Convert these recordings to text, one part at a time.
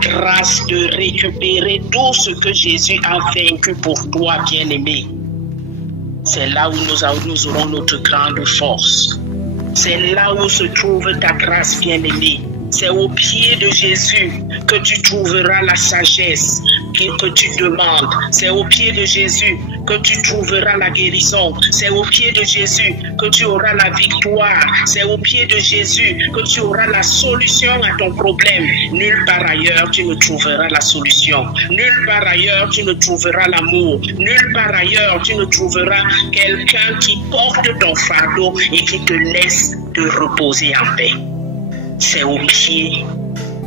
grâce de récupérer tout ce que Jésus a vaincu pour toi, bien-aimé. C'est là où nous aurons notre grande force. C'est là où se trouve ta grâce, bien-aimé. C'est au pied de Jésus que tu trouveras la sagesse que tu demandes. C'est au pied de Jésus que tu trouveras la guérison. C'est au pied de Jésus que tu auras la victoire. C'est au pied de Jésus que tu auras la solution à ton problème. Nulle part ailleurs tu ne trouveras la solution. Nulle part ailleurs tu ne trouveras l'amour. Nulle part ailleurs tu ne trouveras quelqu'un qui porte ton fardeau et qui te laisse te reposer en paix. C'est au pied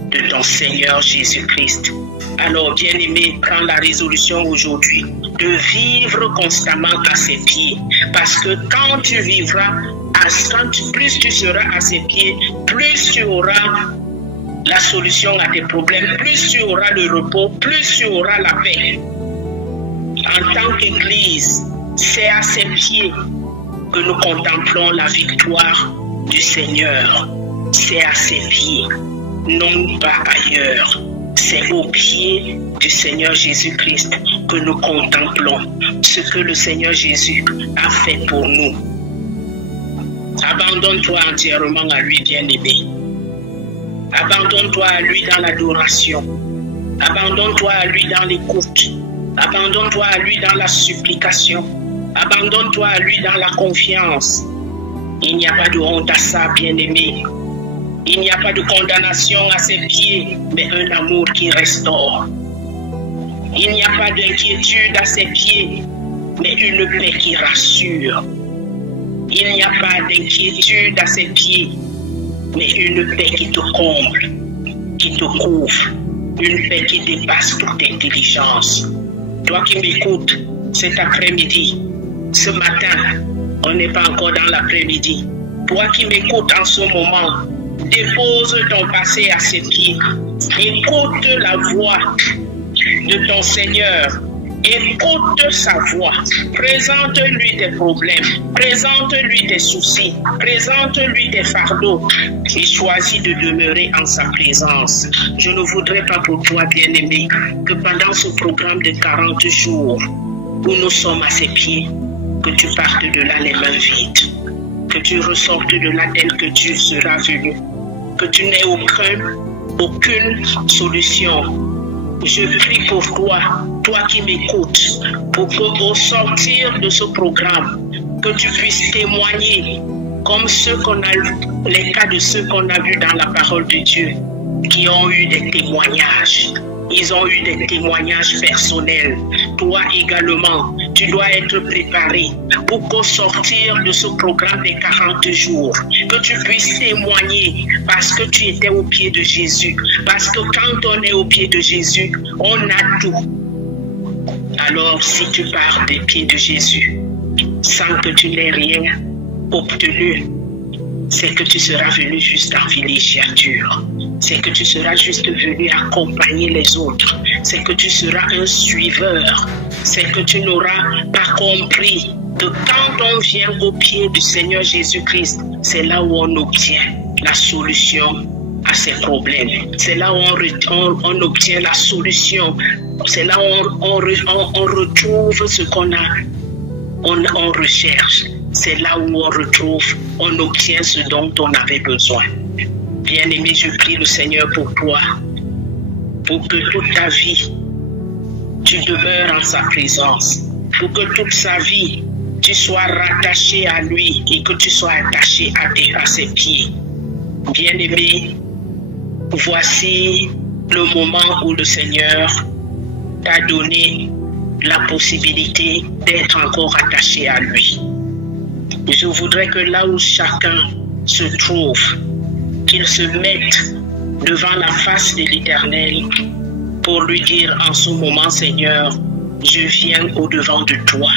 de ton Seigneur Jésus-Christ. Alors, bien-aimé, prends la résolution aujourd'hui de vivre constamment à ses pieds. Parce que quand tu vivras, plus tu seras à ses pieds, plus tu auras la solution à tes problèmes, plus tu auras le repos, plus tu auras la paix. En tant qu'Église, c'est à ses pieds que nous contemplons la victoire du Seigneur. C'est à ses pieds, non pas ailleurs. C'est au pied du Seigneur Jésus-Christ que nous contemplons ce que le Seigneur Jésus a fait pour nous. Abandonne-toi entièrement à lui, bien-aimé. Abandonne-toi à lui dans l'adoration. Abandonne-toi à lui dans l'écoute. Abandonne-toi à lui dans la supplication. Abandonne-toi à lui dans la confiance. Il n'y a pas de honte à ça, bien-aimé. Il n'y a pas de condamnation à ses pieds, mais un amour qui restaure. Il n'y a pas d'inquiétude à ses pieds, mais une paix qui rassure. Il n'y a pas d'inquiétude à ses pieds, mais une paix qui te comble, qui te couvre, une paix qui dépasse toute intelligence. Toi qui m'écoutes cet après-midi, ce matin, on n'est pas encore dans l'après-midi. Toi qui m'écoutes en ce moment, dépose ton passé à ses pieds. Écoute la voix de ton Seigneur. Écoute sa voix. Présente-lui tes problèmes. Présente-lui tes soucis. Présente-lui tes fardeaux. Et choisis de demeurer en sa présence. Je ne voudrais pas pour toi, bien-aimé, que pendant ce programme de 40 jours, où nous sommes à ses pieds, que tu partes de là les mains vides. Que tu ressortes de là tel que tu seras venu. Que tu n'aies aucune solution. Je prie pour toi, toi qui m'écoutes, pour qu'au sortir de ce programme, que tu puisses témoigner comme les cas de ceux qu'on a vus dans la parole de Dieu, qui ont eu des témoignages. Ils ont eu des témoignages personnels. Toi également, tu dois être préparé pour qu'au sortir de ce programme des 40 jours, que tu puisses témoigner parce que tu étais au pied de Jésus. Parce que quand on est au pied de Jésus, on a tout. Alors, si tu pars des pieds de Jésus sans que tu n'aies rien obtenu, c'est que tu seras venu juste en villégiature. C'est que tu seras juste venu accompagner les autres. C'est que tu seras un suiveur. C'est que tu n'auras pas compris que quand on vient au pied du Seigneur Jésus-Christ, c'est là où on obtient la solution à ses problèmes. C'est là où on obtient la solution. C'est là où on retrouve ce qu'on a, on recherche. C'est là où on obtient ce dont on avait besoin. Bien-aimé, je prie le Seigneur pour toi, pour que toute ta vie, tu demeures en sa présence, pour que toute sa vie, tu sois rattaché à lui et que tu sois attaché à ses pieds. Bien-aimé, voici le moment où le Seigneur t'a donné la possibilité d'être encore attaché à lui. Je voudrais que là où chacun se trouve, qu'il se mette devant la face de l'Éternel pour lui dire en ce moment, Seigneur, je viens au-devant de toi,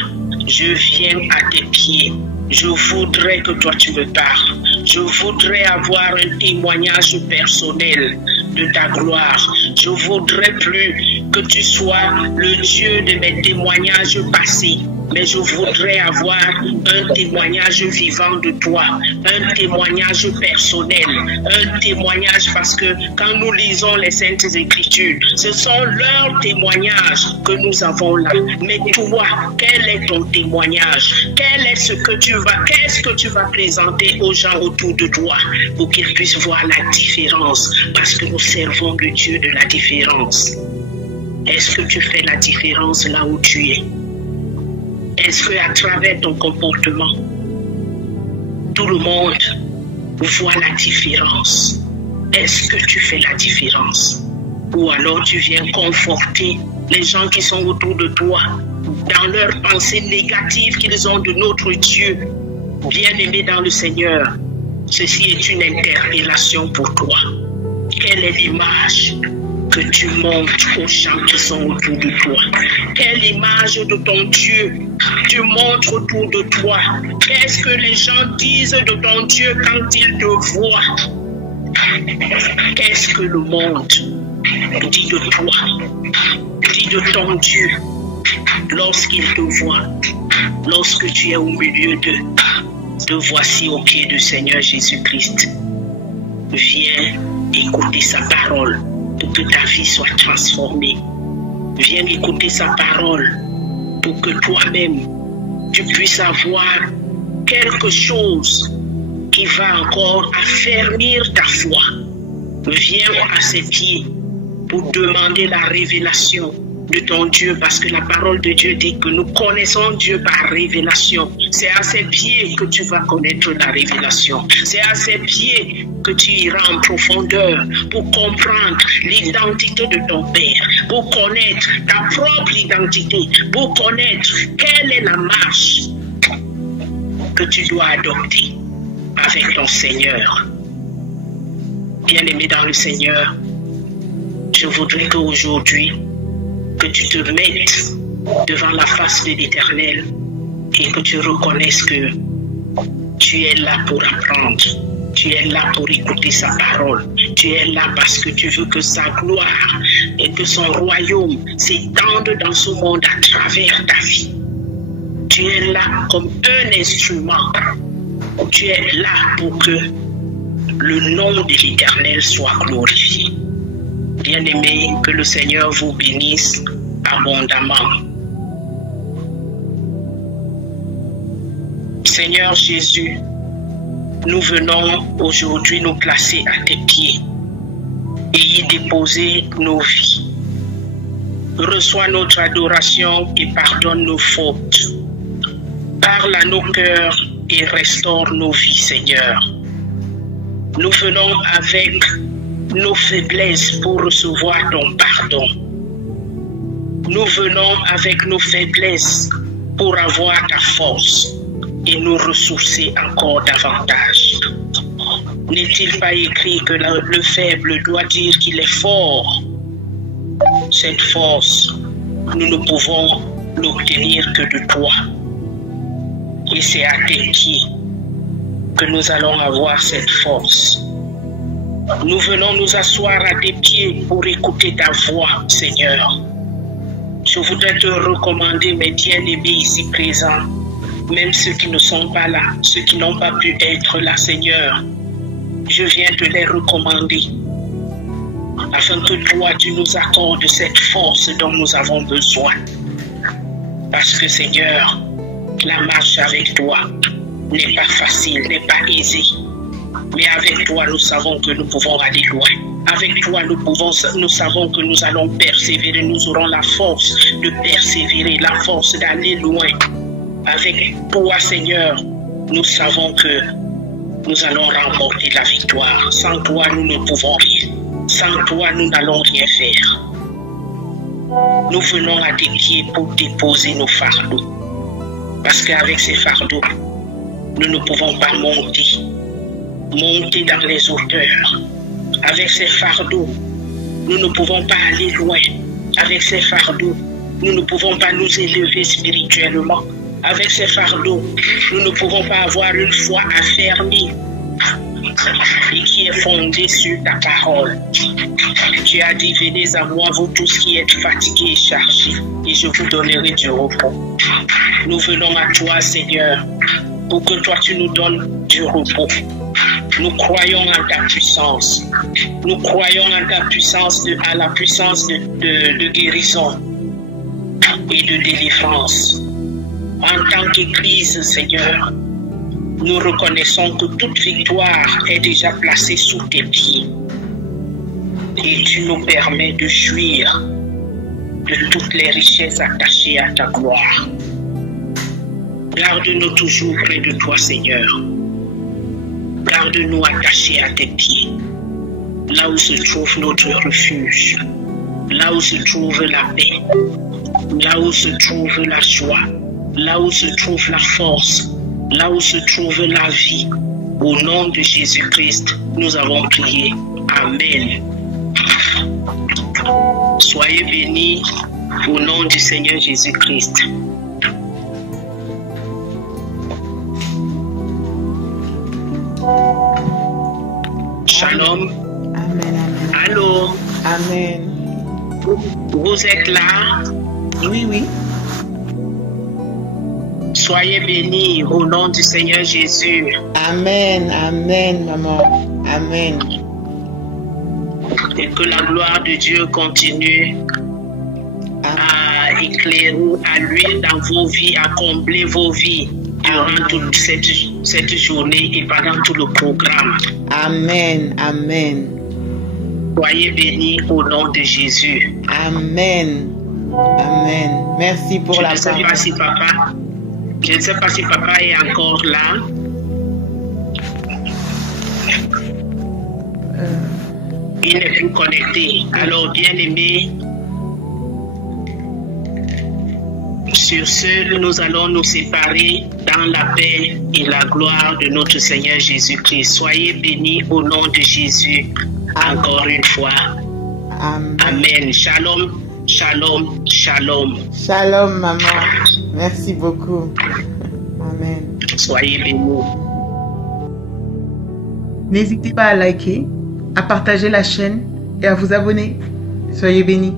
je viens à tes pieds, je voudrais que toi tu me parles, je voudrais avoir un témoignage personnel de ta gloire, Je voudrais plus que tu sois le Dieu de mes témoignages passés, mais je voudrais avoir un témoignage vivant de toi, un témoignage personnel, un témoignage parce que quand nous lisons les Saintes Écritures, ce sont leurs témoignages que nous avons là. Mais toi, quel est ton témoignage? Qu'est-ce que tu vas présenter aux gens autour de toi pour qu'ils puissent voir la différence? Parce que nous servons le Dieu de la différence. Est-ce que tu fais la différence là où tu es? Est-ce qu'à travers ton comportement, tout le monde voit la différence? Est-ce que tu fais la différence? Ou alors tu viens conforter les gens qui sont autour de toi dans leurs pensées négatives qu'ils ont de notre Dieu? Bien-aimé dans le Seigneur, ceci est une interpellation pour toi. Quelle est l'image que tu montres aux gens qui sont autour de toi? Quelle image de ton Dieu tu montres autour de toi? Qu'est-ce que les gens disent de ton Dieu quand ils te voient? Qu'est-ce que le monde dit de toi, dit de ton Dieu lorsqu'il te voit, lorsque tu es au milieu d'eux? Te voici au pied du Seigneur Jésus-Christ. Viens écouter sa parole pour que ta vie soit transformée. Viens écouter sa parole pour que toi-même tu puisses avoir quelque chose qui va encore affermir ta foi. Viens à ses pieds pour demander la révélation de ton Dieu, parce que la parole de Dieu dit que nous connaissons Dieu par révélation. C'est à ses pieds que tu vas connaître la révélation. C'est à ses pieds que tu iras en profondeur pour comprendre l'identité de ton Père, pour connaître ta propre identité, pour connaître quelle est la marche que tu dois adopter avec ton Seigneur. Bien-aimé dans le Seigneur, je voudrais qu'aujourd'hui, que tu te mettes devant la face de l'Éternel et que tu reconnaisses que tu es là pour apprendre, tu es là pour écouter sa parole, tu es là parce que tu veux que sa gloire et que son royaume s'étendent dans ce monde à travers ta vie. Tu es là comme un instrument, tu es là pour que le nom de l'Éternel soit glorifié. Bien-aimés, que le Seigneur vous bénisse abondamment. Seigneur Jésus, nous venons aujourd'hui nous placer à tes pieds et y déposer nos vies. Reçois notre adoration et pardonne nos fautes. Parle à nos cœurs et restaure nos vies, Seigneur. Nous venons avec nos faiblesses pour recevoir ton pardon. Nous venons avec nos faiblesses pour avoir ta force et nous ressourcer encore davantage. N'est-il pas écrit que le faible doit dire qu'il est fort? Cette force, nous ne pouvons l'obtenir que de toi. Et c'est à tes pieds que nous allons avoir cette force. Nous venons nous asseoir à tes pieds pour écouter ta voix, Seigneur. Je voudrais te recommander, mes bien-aimés ici présents, même ceux qui ne sont pas là, ceux qui n'ont pas pu être là, Seigneur. Je viens te les recommander, afin que toi, tu nous accordes cette force dont nous avons besoin. Parce que, Seigneur, la marche avec toi n'est pas facile, n'est pas aisée. Mais avec toi, nous savons que nous pouvons aller loin. Avec toi, nous savons que nous allons persévérer. Nous aurons la force de persévérer, la force d'aller loin. Avec toi, Seigneur, nous savons que nous allons remporter la victoire. Sans toi, nous ne pouvons rien. Sans toi, nous n'allons rien faire. Nous venons à tes pieds pour déposer nos fardeaux. Parce qu'avec ces fardeaux, nous ne pouvons pas monter dans les hauteurs. Avec ces fardeaux, nous ne pouvons pas aller loin. Avec ces fardeaux, nous ne pouvons pas nous élever spirituellement. Avec ces fardeaux, nous ne pouvons pas avoir une foi affermie et qui qui est fondée sur ta parole. Tu as dit, venez à moi, vous tous qui êtes fatigués et chargés, et je vous donnerai du repos. Nous venons à toi, Seigneur, pour que toi tu nous donnes du repos. Nous croyons en ta puissance. Nous croyons en ta puissance, à la puissance de guérison et de délivrance. En tant qu'Église, Seigneur, nous reconnaissons que toute victoire est déjà placée sous tes pieds. Et tu nous permets de jouir de toutes les richesses attachées à ta gloire. Garde-nous toujours près de toi, Seigneur. Garde-nous attachés à tes pieds, là où se trouve notre refuge, là où se trouve la paix, là où se trouve la joie, là où se trouve la force, là où se trouve la vie. Au nom de Jésus-Christ, nous avons prié. Amen. Soyez bénis au nom du Seigneur Jésus-Christ. Shalom. Amen, amen. Allô? Amen. Vous êtes là? Oui, oui. Soyez bénis au nom du Seigneur Jésus. Amen, amen, maman. Amen. Et que la gloire de Dieu continue à éclairer, à l'huile dans vos vies, à combler vos vies durant toute cette journée et pendant tout le programme. Amen, amen. Soyez bénis au nom de Jésus. Amen. Amen. Merci pour la parole. Je ne sais pas si papa est encore là. Il n'est plus connecté. Alors, bien-aimé, sur ce, nous allons nous séparer dans la paix et la gloire de notre Seigneur Jésus-Christ. Soyez bénis au nom de Jésus. Amen. Encore une fois. Amen. Amen. Shalom, shalom, shalom. Shalom, maman. Merci beaucoup. Amen. Soyez bénis. N'hésitez pas à liker, à partager la chaîne et à vous abonner. Soyez bénis.